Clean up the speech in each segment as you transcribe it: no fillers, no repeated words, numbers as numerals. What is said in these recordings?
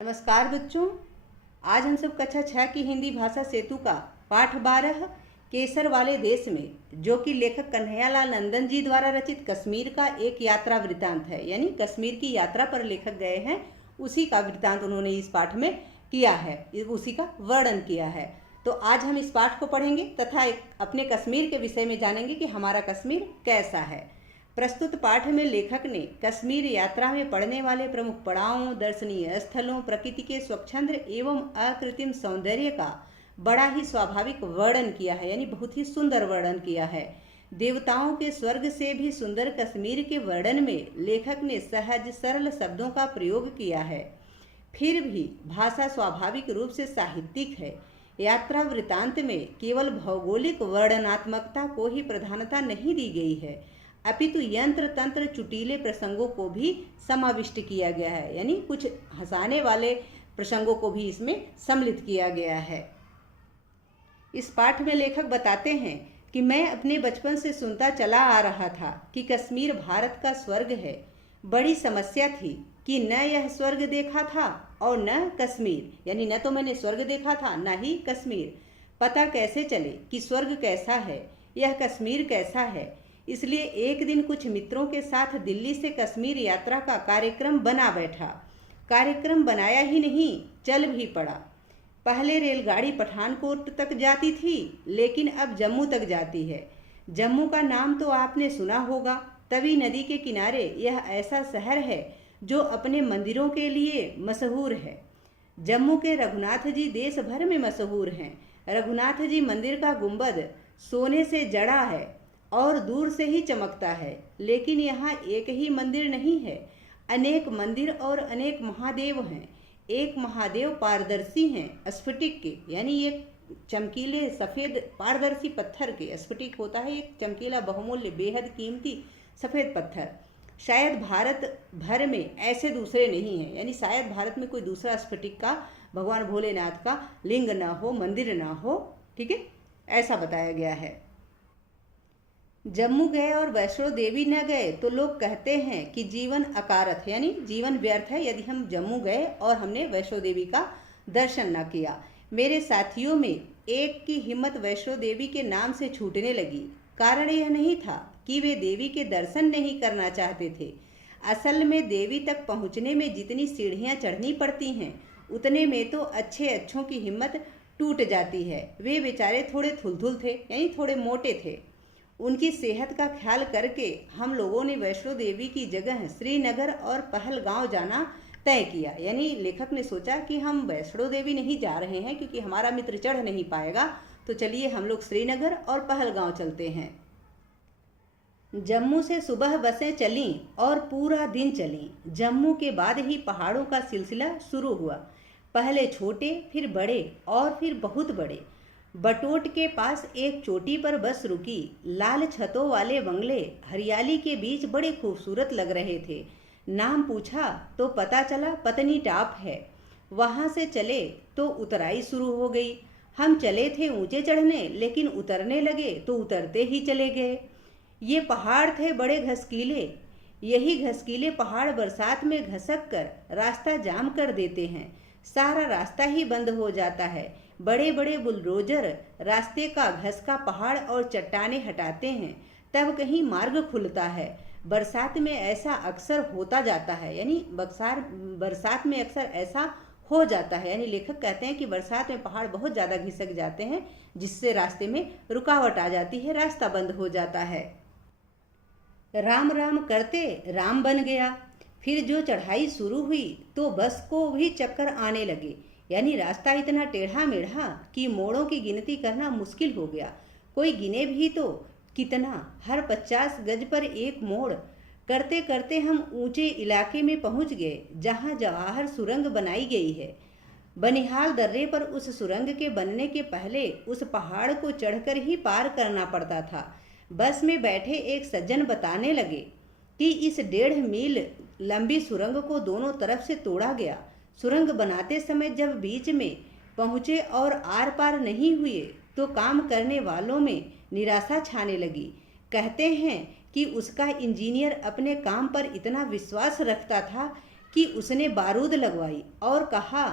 नमस्कार बच्चों। आज हम सब कक्षा 6 की हिंदी भाषा सेतु का पाठ 12 केसर वाले देश में, जो कि लेखक कन्हैयालाल नंदन जी द्वारा रचित कश्मीर का एक यात्रा वृत्तांत है। यानी कश्मीर की यात्रा पर लेखक गए हैं, उसी का वृत्तांत उन्होंने इस पाठ में किया है, उसी का वर्णन किया है। तो आज हम इस पाठ को पढ़ेंगे तथा अपने कश्मीर के विषय में जानेंगे कि हमारा कश्मीर कैसा है। प्रस्तुत पाठ में लेखक ने कश्मीर यात्रा में पड़ने वाले प्रमुख पड़ावों, दर्शनीय स्थलों, प्रकृति के स्वच्छंद एवं अकृत्रिम सौंदर्य का बड़ा ही स्वाभाविक वर्णन किया है, यानी बहुत ही सुंदर वर्णन किया है। देवताओं के स्वर्ग से भी सुंदर कश्मीर के वर्णन में लेखक ने सहज सरल शब्दों का प्रयोग किया है, फिर भी भाषा स्वाभाविक रूप से साहित्यिक है। यात्रा वृत्तांत में केवल भौगोलिक वर्णनात्मकता को ही प्रधानता नहीं दी गई है, अपितु यंत्र तंत्र चुटीले प्रसंगों को भी समाविष्ट किया गया है, यानी कुछ हंसाने वाले प्रसंगों को भी इसमें सम्मिलित किया गया है। इस पाठ में लेखक बताते हैं कि मैं अपने बचपन से सुनता चला आ रहा था कि कश्मीर भारत का स्वर्ग है। बड़ी समस्या थी कि न यह स्वर्ग देखा था और न कश्मीर, यानी न तो मैंने स्वर्ग देखा था न ही कश्मीर। पता कैसे चले कि स्वर्ग कैसा है, यह कश्मीर कैसा है। इसलिए एक दिन कुछ मित्रों के साथ दिल्ली से कश्मीर यात्रा का कार्यक्रम बना बैठा। कार्यक्रम बनाया ही नहीं, चल भी पड़ा। पहले रेलगाड़ी पठानकोट तक जाती थी, लेकिन अब जम्मू तक जाती है। जम्मू का नाम तो आपने सुना होगा। तवी नदी के किनारे यह ऐसा शहर है जो अपने मंदिरों के लिए मशहूर है। जम्मू के रघुनाथ जी देश भर में मशहूर हैं। रघुनाथ जी मंदिर का गुंबद सोने से जड़ा है और दूर से ही चमकता है, लेकिन यहाँ एक ही मंदिर नहीं है, अनेक मंदिर और अनेक महादेव हैं। एक महादेव पारदर्शी हैं, स्फटिक के, यानी एक चमकीले सफ़ेद पारदर्शी पत्थर के। स्फटिक होता है एक चमकीला बहुमूल्य बेहद कीमती सफ़ेद पत्थर। शायद भारत भर में ऐसे दूसरे नहीं हैं, यानी शायद भारत में कोई दूसरा स्फटिक का भगवान भोलेनाथ का लिंग ना हो, मंदिर ना हो। ठीक है, ऐसा बताया गया है। जम्मू गए और वैष्णो देवी न गए तो लोग कहते हैं कि जीवन अकारथ, यानी जीवन व्यर्थ है यदि हम जम्मू गए और हमने वैष्णो देवी का दर्शन न किया। मेरे साथियों में एक की हिम्मत वैष्णो देवी के नाम से छूटने लगी। कारण यह नहीं था कि वे देवी के दर्शन नहीं करना चाहते थे। असल में देवी तक पहुंचने में जितनी सीढ़ियां चढ़नी पड़ती हैं, उतने में तो अच्छों की हिम्मत टूट जाती है। वे बेचारे थोड़े थुलथुल थे, यानी थोड़े मोटे थे। उनकी सेहत का ख्याल करके हम लोगों ने वैष्णो देवी की जगह श्रीनगर और पहलगांव जाना तय किया। यानी लेखक ने सोचा कि हम वैष्णो देवी नहीं जा रहे हैं क्योंकि हमारा मित्र चढ़ नहीं पाएगा, तो चलिए हम लोग श्रीनगर और पहलगांव चलते हैं। जम्मू से सुबह बसें चलीं और पूरा दिन चलीं। जम्मू के बाद ही पहाड़ों का सिलसिला शुरू हुआ। पहले छोटे, फिर बड़े और फिर बहुत बड़े। बटोट के पास एक चोटी पर बस रुकी। लाल छतों वाले बंगले हरियाली के बीच बड़े खूबसूरत लग रहे थे। नाम पूछा तो पता चला पत्नी टॉप है। वहाँ से चले तो उतराई शुरू हो गई। हम चले थे ऊंचे चढ़ने, लेकिन उतरने लगे तो उतरते ही चले गए। ये पहाड़ थे बड़े घसकीले। यही घसकीले पहाड़ बरसात में घसक कर रास्ता जाम कर देते हैं। सारा रास्ता ही बंद हो जाता है। बड़े बड़े बुलडोजर रास्ते का घसका पहाड़ और चट्टानें हटाते हैं, तब कहीं मार्ग खुलता है। बरसात में ऐसा अक्सर होता जाता है, यानी बरसात में अक्सर ऐसा हो जाता है। यानी लेखक कहते हैं कि बरसात में पहाड़ बहुत ज़्यादा घिसक जाते हैं, जिससे रास्ते में रुकावट आ जाती है, रास्ता बंद हो जाता है। राम राम करते राम बन गया। फिर जो चढ़ाई शुरू हुई तो बस को भी चक्कर आने लगे। यानी रास्ता इतना टेढ़ा मेढ़ा कि मोड़ों की गिनती करना मुश्किल हो गया। कोई गिने भी तो कितना, हर 50 गज पर एक मोड़। करते करते हम ऊंचे इलाके में पहुंच गए, जहां जवाहर सुरंग बनाई गई है। बनिहाल दर्रे पर उस सुरंग के बनने के पहले उस पहाड़ को चढ़कर ही पार करना पड़ता था। बस में बैठे एक सज्जन बताने लगे कि इस 1.5 मील लंबी सुरंग को दोनों तरफ से तोड़ा गया। सुरंग बनाते समय जब बीच में पहुँचे और आर पार नहीं हुए तो काम करने वालों में निराशा छाने लगी। कहते हैं कि उसका इंजीनियर अपने काम पर इतना विश्वास रखता था कि उसने बारूद लगवाई और कहा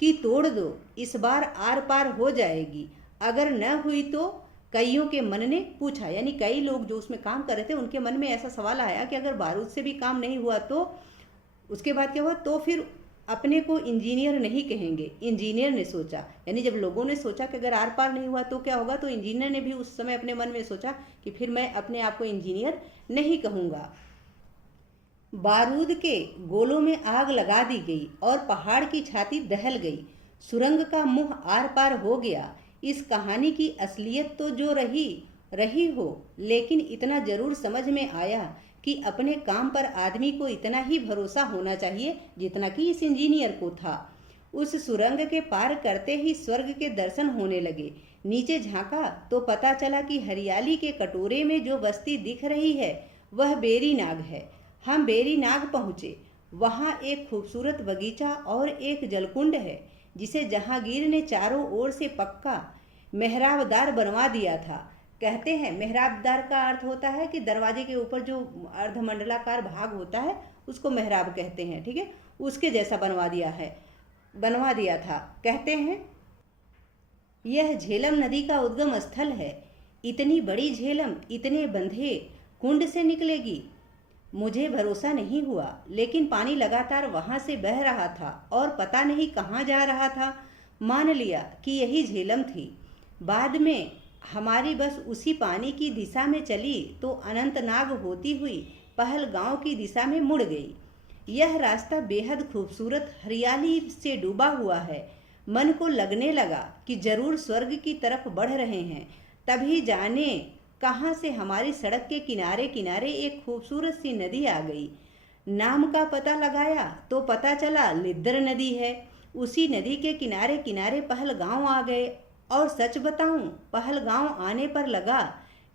कि तोड़ दो, इस बार आर पार हो जाएगी। अगर न हुई तो कईयों के मन ने पूछा, यानी कई लोग जो उसमें काम कर रहे थे उनके मन में ऐसा सवाल आया कि अगर बारूद से भी काम नहीं हुआ तो उसके बाद क्या हुआ, तो फिर अपने को इंजीनियर नहीं कहेंगे। इंजीनियर ने सोचा, यानी जब लोगों ने सोचा कि अगर आर पार नहीं हुआ तो क्या होगा, तो इंजीनियर ने भी उस समय अपने मन में सोचा कि फिर मैं अपने आप को इंजीनियर नहीं कहूँगा। बारूद के गोलों में आग लगा दी गई और पहाड़ की छाती दहल गई। सुरंग का मुंह आर पार हो गया। इस कहानी की असलियत तो जो रही हो, लेकिन इतना जरूर समझ में आया कि अपने काम पर आदमी को इतना ही भरोसा होना चाहिए जितना कि इस इंजीनियर को था। उस सुरंग के पार करते ही स्वर्ग के दर्शन होने लगे। नीचे झांका तो पता चला कि हरियाली के कटोरे में जो बस्ती दिख रही है वह बेरी नाग है। हम बेरी नाग पहुँचे। वहाँ एक खूबसूरत बगीचा और एक जलकुंड है जिसे जहांगीर ने चारों ओर से पक्का मेहराबदार बनवा दिया था। कहते हैं मेहराबदार का अर्थ होता है कि दरवाजे के ऊपर जो अर्धमंडलाकार भाग होता है उसको मेहराब कहते हैं, ठीक है। उसके जैसा बनवा दिया था। कहते हैं यह झेलम नदी का उद्गम स्थल है। इतनी बड़ी झेलम इतने बंधे कुंड से निकलेगी, मुझे भरोसा नहीं हुआ। लेकिन पानी लगातार वहां से बह रहा था और पता नहीं कहाँ जा रहा था। मान लिया कि यही झेलम थी। बाद में हमारी बस उसी पानी की दिशा में चली तो अनंतनाग होती हुई पहलगांव की दिशा में मुड़ गई। यह रास्ता बेहद खूबसूरत हरियाली से डूबा हुआ है। मन को लगने लगा कि जरूर स्वर्ग की तरफ बढ़ रहे हैं। तभी जाने कहाँ से हमारी सड़क के किनारे किनारे एक खूबसूरत सी नदी आ गई। नाम का पता लगाया तो पता चला लिद्दर नदी है। उसी नदी के किनारे किनारे पहलगांव आ गए और सच बताऊं, पहलगांव आने पर लगा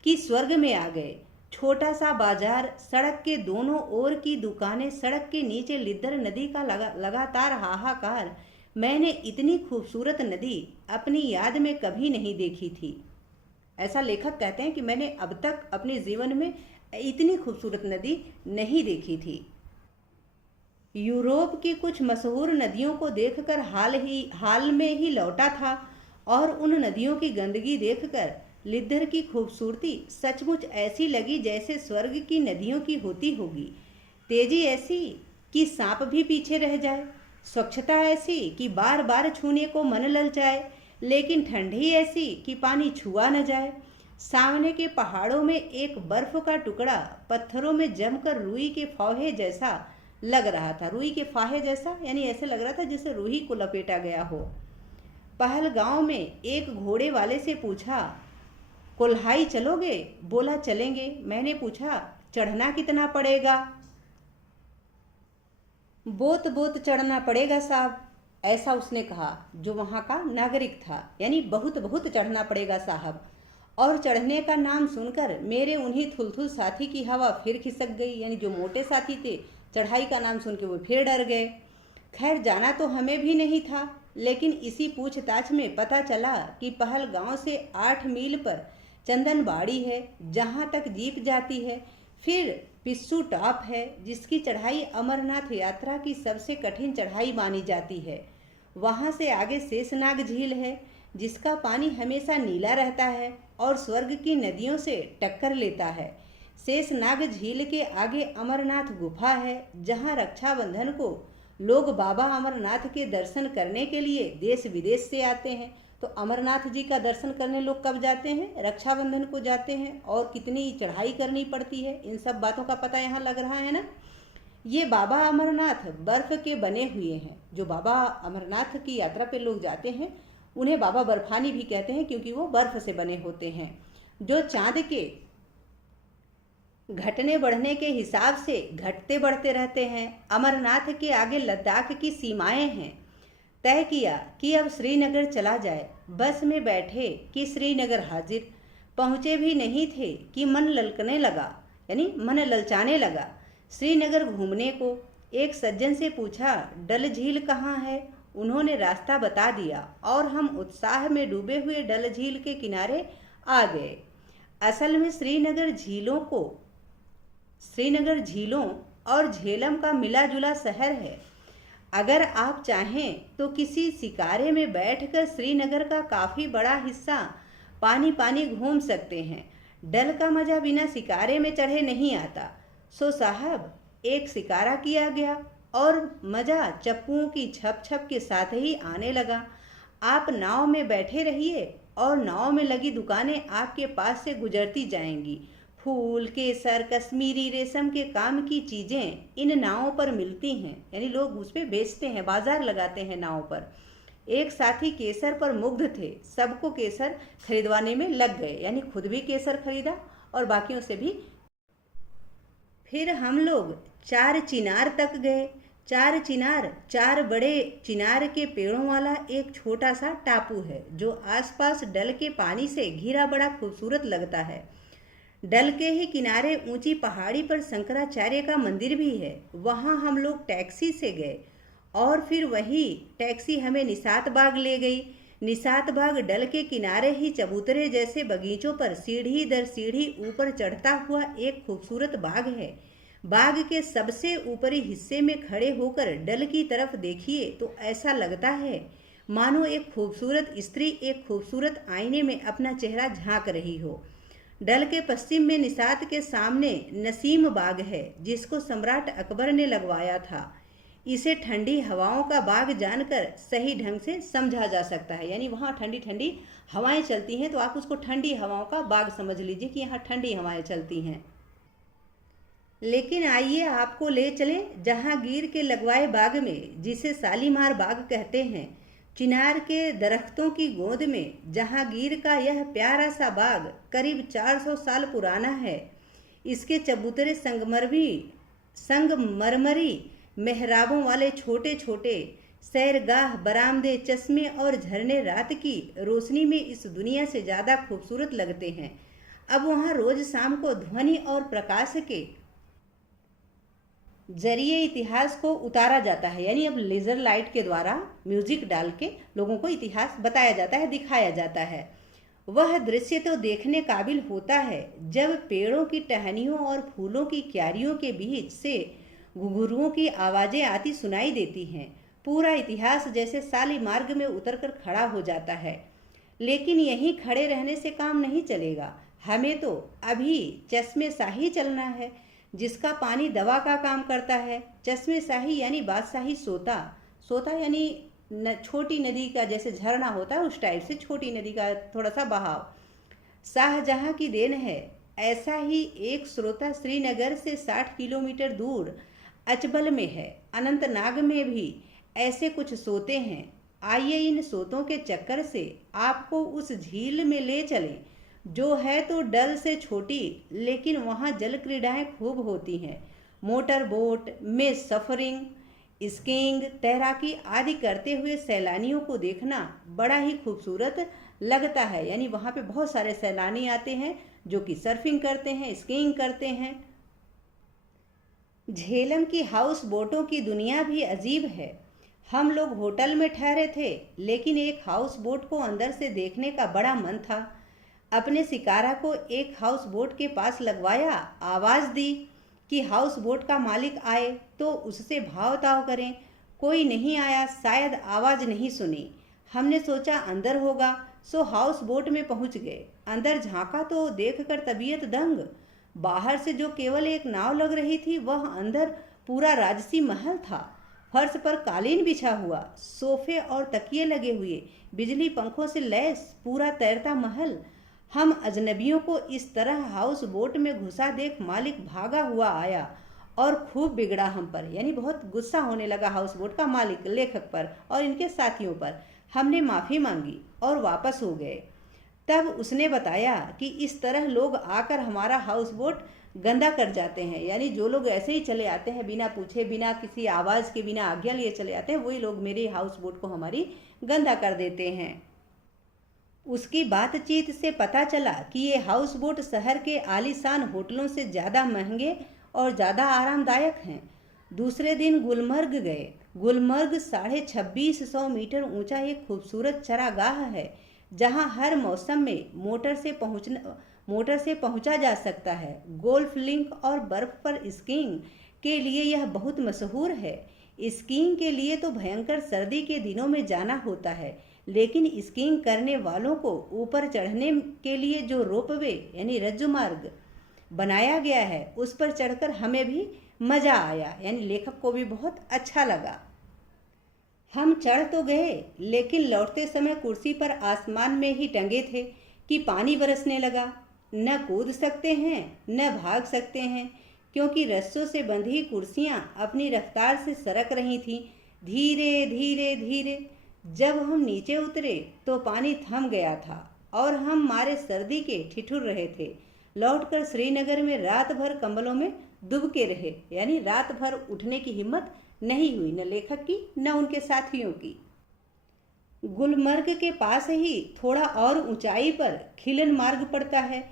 कि स्वर्ग में आ गए। छोटा सा बाजार, सड़क के दोनों ओर की दुकानें, सड़क के नीचे लिद्दर नदी का लगातार हाहाकार। मैंने इतनी खूबसूरत नदी अपनी याद में कभी नहीं देखी थी। ऐसा लेखक कहते हैं कि मैंने अब तक अपने जीवन में इतनी खूबसूरत नदी नहीं देखी थी। यूरोप की कुछ मशहूर नदियों को देखकर हाल में ही लौटा था और उन नदियों की गंदगी देखकर लिद्दर की खूबसूरती सचमुच ऐसी लगी जैसे स्वर्ग की नदियों की होती होगी। तेजी ऐसी कि सांप भी पीछे रह जाए, स्वच्छता ऐसी कि बार बार छूने को मन ललचाए, लेकिन ठंडी ऐसी कि पानी छुआ न जाए। सामने के पहाड़ों में एक बर्फ का टुकड़ा पत्थरों में जमकर रुई के फाहे जैसा लग रहा था। रुई के फाहे जैसा यानी ऐसे लग रहा था जैसे रुई को लपेटा गया हो। पहलगांव में एक घोड़े वाले से पूछा, कोल्हाई चलोगे? बोला चलेंगे। मैंने पूछा चढ़ना कितना पड़ेगा? बोत बोत चढ़ना पड़ेगा साहब, ऐसा उसने कहा, जो वहाँ का नागरिक था। यानी बहुत बहुत चढ़ना पड़ेगा साहब। और चढ़ने का नाम सुनकर मेरे उन्हीं थुलथुल साथी की हवा फिर खिसक गई। यानी जो मोटे साथी थे, चढ़ाई का नाम सुन के वो फिर डर गए। खैर जाना तो हमें भी नहीं था, लेकिन इसी पूछताछ में पता चला कि पहलगांव से 8 मील पर चंदनबाड़ी है जहाँ तक जीप जाती है। फिर पिस्सू टॉप है जिसकी चढ़ाई अमरनाथ यात्रा की सबसे कठिन चढ़ाई मानी जाती है। वहाँ से आगे शेषनाग झील है जिसका पानी हमेशा नीला रहता है और स्वर्ग की नदियों से टक्कर लेता है। शेषनाग झील के आगे अमरनाथ गुफा है जहाँ रक्षाबंधन को लोग बाबा अमरनाथ के दर्शन करने के लिए देश विदेश से आते हैं। तो अमरनाथ जी का दर्शन करने लोग कब जाते हैं? रक्षाबंधन को जाते हैं। और कितनी चढ़ाई करनी पड़ती है, इन सब बातों का पता यहाँ लग रहा है ना। ये बाबा अमरनाथ बर्फ के बने हुए हैं। जो बाबा अमरनाथ की यात्रा पे लोग जाते हैं उन्हें बाबा बर्फानी भी कहते हैं क्योंकि वो बर्फ से बने होते हैं, जो चांद के घटने बढ़ने के हिसाब से घटते बढ़ते रहते हैं। अमरनाथ के आगे लद्दाख की सीमाएं हैं। तय किया कि अब श्रीनगर चला जाए। बस में बैठे कि श्रीनगर हाजिर। पहुँचे भी नहीं थे कि मन ललकने लगा, यानी मन ललचाने लगा श्रीनगर घूमने को। एक सज्जन से पूछा, डल झील कहाँ है? उन्होंने रास्ता बता दिया और हम उत्साह में डूबे हुए डल झील के किनारे आ गए। असल में श्रीनगर झीलों और झेलम का मिला जुला शहर है। अगर आप चाहें तो किसी शिकारे में बैठकर श्रीनगर का काफ़ी बड़ा हिस्सा पानी पानी घूम सकते हैं। डल का मज़ा बिना शिकारे में चढ़े नहीं आता। सो साहब, एक शिकारा किया गया और मज़ा चप्पुओं की छप छप के साथ ही आने लगा। आप नाव में बैठे रहिए और नाव में लगी दुकानें आपके पास से गुजरती जाएंगी। फूल, केसर, कश्मीरी रेशम के काम की चीज़ें इन नावों पर मिलती हैं, यानी लोग उस पर बेचते हैं, बाजार लगाते हैं नाव पर। एक साथी केसर पर मुग्ध थे, सबको केसर खरीदवाने में लग गए, यानी खुद भी केसर खरीदा और बाकियों से भी। फिर हम लोग 4 चिनार तक गए। 4 चिनार, 4 बड़े चिनार के पेड़ों वाला एक छोटा सा टापू है जो आसपास डल के पानी से घिरा बड़ा खूबसूरत लगता है। डल के ही किनारे ऊंची पहाड़ी पर शंकराचार्य का मंदिर भी है। वहाँ हम लोग टैक्सी से गए और फिर वही टैक्सी हमें निसात बाग ले गई। निसात बाग डल के किनारे ही चबूतरे जैसे बगीचों पर सीढ़ी दर सीढ़ी ऊपर चढ़ता हुआ एक खूबसूरत बाग है। बाग के सबसे ऊपरी हिस्से में खड़े होकर डल की तरफ देखिए तो ऐसा लगता है मानो एक खूबसूरत स्त्री एक खूबसूरत आईने में अपना चेहरा झांक रही हो। डल के पश्चिम में निसात के सामने नसीम बाग है जिसको सम्राट अकबर ने लगवाया था। इसे ठंडी हवाओं का बाग जानकर सही ढंग से समझा जा सकता है, यानी वहाँ ठंडी ठंडी हवाएं चलती हैं तो आप उसको ठंडी हवाओं का बाग समझ लीजिए कि यहाँ ठंडी हवाएं चलती हैं। लेकिन आइए आपको ले चलें जहांगीर के लगवाए बाग में, जिसे शालीमार बाग कहते हैं। चिनार के दरख्तों की गोद में जहांगीर का यह प्यारा सा बाग करीब 400 साल पुराना है। इसके चबूतरे संगमरमरी मेहराबों वाले छोटे छोटे सैरगाह, बरामदे, चश्मे और झरने रात की रोशनी में इस दुनिया से ज़्यादा खूबसूरत लगते हैं। अब वहाँ रोज शाम को ध्वनि और प्रकाश के जरिए इतिहास को उतारा जाता है, यानी अब लेज़र लाइट के द्वारा म्यूजिक डाल के लोगों को इतिहास बताया जाता है, दिखाया जाता है। वह दृश्य तो देखने काबिल होता है जब पेड़ों की टहनियों और फूलों की क्यारियों के बीच से घुंघरुओं की आवाज़ें आती सुनाई देती हैं। पूरा इतिहास जैसे साली मार्ग में उतरकर खड़ा हो जाता है। लेकिन यहीं खड़े रहने से काम नहीं चलेगा, हमें तो अभी चश्मे शाही चलना है जिसका पानी दवा का काम करता है। चश्मे शाही यानी बादशाही सोता, सोता यानी छोटी नदी का जैसे झरना होता है उस टाइप से छोटी नदी का थोड़ा सा बहाव। शाहजहां की देन है। ऐसा ही एक स्रोता श्रीनगर से 60 किलोमीटर दूर अचबल में है। अनंतनाग में भी ऐसे कुछ सोते हैं। आइए इन सोतों के चक्कर से आपको उस झील में ले चलें जो है तो डल से छोटी, लेकिन वहाँ जल क्रीड़ाएं खूब होती हैं। मोटर बोट में सफरिंग, स्कीइंग, तैराकी आदि करते हुए सैलानियों को देखना बड़ा ही खूबसूरत लगता है। यानी वहाँ पे बहुत सारे सैलानी आते हैं जो कि सर्फिंग करते हैं, स्कीइंग करते हैं। झेलम की हाउस बोटों की दुनिया भी अजीब है। हम लोग होटल में ठहरे थे, लेकिन एक हाउस बोट को अंदर से देखने का बड़ा मन था। अपने शिकारा को एक हाउस बोट के पास लगवाया, आवाज़ दी कि हाउस बोट का मालिक आए तो उससे भाव ताव करें। कोई नहीं आया, शायद आवाज़ नहीं सुनी। हमने सोचा अंदर होगा, सो हाउस बोट में पहुंच गए। अंदर झांका तो देखकर तबीयत दंग। बाहर से जो केवल एक नाव लग रही थी, वह अंदर पूरा राजसी महल था। फर्श पर कालीन बिछा हुआ, सोफे और तकिए लगे हुए, बिजली पंखों से लैस पूरा तैरता महल। हम अजनबियों को इस तरह हाउस बोट में घुसा देख मालिक भागा हुआ आया और खूब बिगड़ा हम पर, यानी बहुत गुस्सा होने लगा हाउस बोट का मालिक लेखक पर और इनके साथियों पर। हमने माफ़ी मांगी और वापस हो गए। तब उसने बताया कि इस तरह लोग आकर हमारा हाउस बोट गंदा कर जाते हैं, यानी जो लोग ऐसे ही चले आते हैं बिना पूछे, बिना किसी आवाज़ के, बिना आज्ञा लिए चले आते हैं, वही लोग मेरे हाउस बोट को हमारी गंदा कर देते हैं। उसकी बातचीत से पता चला कि ये हाउस बोट शहर के आलीशान होटलों से ज़्यादा महंगे और ज़्यादा आरामदायक हैं। दूसरे दिन गुलमर्ग गए। गुलमर्ग 2650 मीटर ऊंचा एक खूबसूरत चरागाह है जहां हर मौसम में मोटर से पहुंचा जा सकता है। गोल्फ लिंक और बर्फ पर स्कीइंग के लिए यह बहुत मशहूर है। स्कीइंग के लिए तो भयंकर सर्दी के दिनों में जाना होता है, लेकिन स्कीइंग करने वालों को ऊपर चढ़ने के लिए जो रोपवे यानी रज्जु मार्ग बनाया गया है उस पर चढ़कर हमें भी मज़ा आया, यानी लेखक को भी बहुत अच्छा लगा। हम चढ़ तो गए, लेकिन लौटते समय कुर्सी पर आसमान में ही टंगे थे कि पानी बरसने लगा। न कूद सकते हैं न भाग सकते हैं, क्योंकि रस्सों से बंधी कुर्सियां अपनी रफ्तार से सरक रही थीं, धीरे धीरे धीरे। जब हम नीचे उतरे तो पानी थम गया था और हम मारे सर्दी के ठिठुर रहे थे। लौटकर श्रीनगर में रात भर कंबलों में दुबके रहे, यानी रात भर उठने की हिम्मत नहीं हुई, न लेखक की न उनके साथियों की। गुलमर्ग के पास ही थोड़ा और ऊंचाई पर खिलन मार्ग पड़ता है,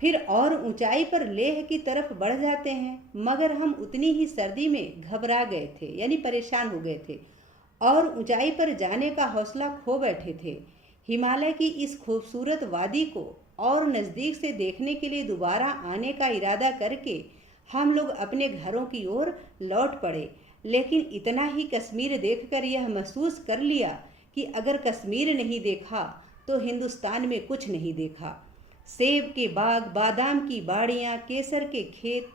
फिर और ऊंचाई पर लेह की तरफ बढ़ जाते हैं। मगर हम उतनी ही सर्दी में घबरा गए थे, यानी परेशान हो गए थे और ऊंचाई पर जाने का हौसला खो बैठे थे। हिमालय की इस खूबसूरत वादी को और नज़दीक से देखने के लिए दोबारा आने का इरादा करके हम लोग अपने घरों की ओर लौट पड़े। लेकिन इतना ही कश्मीर देखकर यह महसूस कर लिया कि अगर कश्मीर नहीं देखा तो हिंदुस्तान में कुछ नहीं देखा। सेब के बाग, बादाम की बाड़ियाँ, केसर के खेत,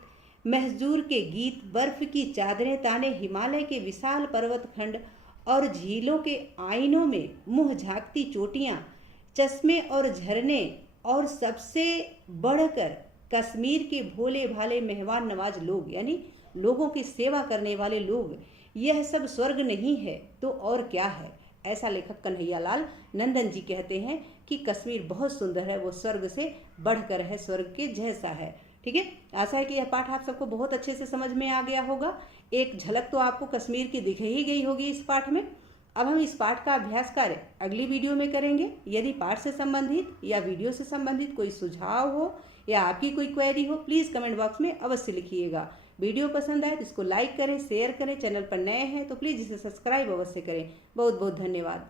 महजूर के गीत, बर्फ की चादरें ताने हिमालय के विशाल पर्वतखंड और झीलों के आईनों में मुँह झाँकती चोटियाँ, चश्मे और झरने, और सबसे बढ़कर कश्मीर के भोले भाले मेहमान नवाज लोग, यानी लोगों की सेवा करने वाले लोग। यह सब स्वर्ग नहीं है तो और क्या है। ऐसा लेखक कन्हैयालाल नंदन जी कहते हैं कि कश्मीर बहुत सुंदर है, वो स्वर्ग से बढ़कर है, स्वर्ग के जैसा है। ठीक है, आशा है कि यह पाठ आप सबको बहुत अच्छे से समझ में आ गया होगा। एक झलक तो आपको कश्मीर की दिख ही गई होगी इस पाठ में। अब हम इस पाठ का अभ्यास कार्य अगली वीडियो में करेंगे। यदि पाठ से संबंधित या वीडियो से संबंधित कोई सुझाव हो या आपकी कोई क्वेरी हो, प्लीज़ कमेंट बॉक्स में अवश्य लिखिएगा। वीडियो पसंद आए तो इसको लाइक करें, शेयर करें। चैनल पर नए हैं तो प्लीज़ इसे सब्सक्राइब अवश्य करें। बहुत बहुत धन्यवाद।